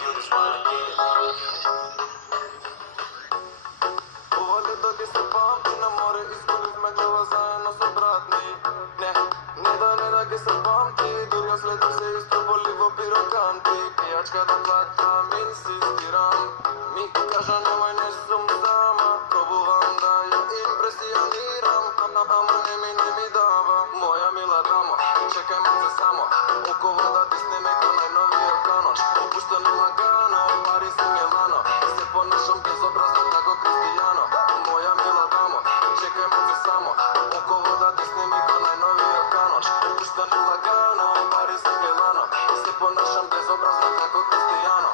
kill this wanna get. Повали да ги се памти на море, изгубихме глава заедно с обратни. Не да ги се памти, дори следва се изтрупали в пироканти. Пиячката плата ми инсистирам, ми кажа немoj не съм сама. Пробувам да я импресионирам, ама не ми дава. Моja mila damo, čekaj malce samo, oko voda disne me ko najnovija kanoć. Opušteno lagano, Paris i Milano, se ponašam bezobrazno kako Cristiano. Moja mila damo, čekaj malce samo, oko voda disne me ko najnovija kanoć. Opušteno lagano, Paris i Milano, se ponašam bezobrazno kako Cristiano.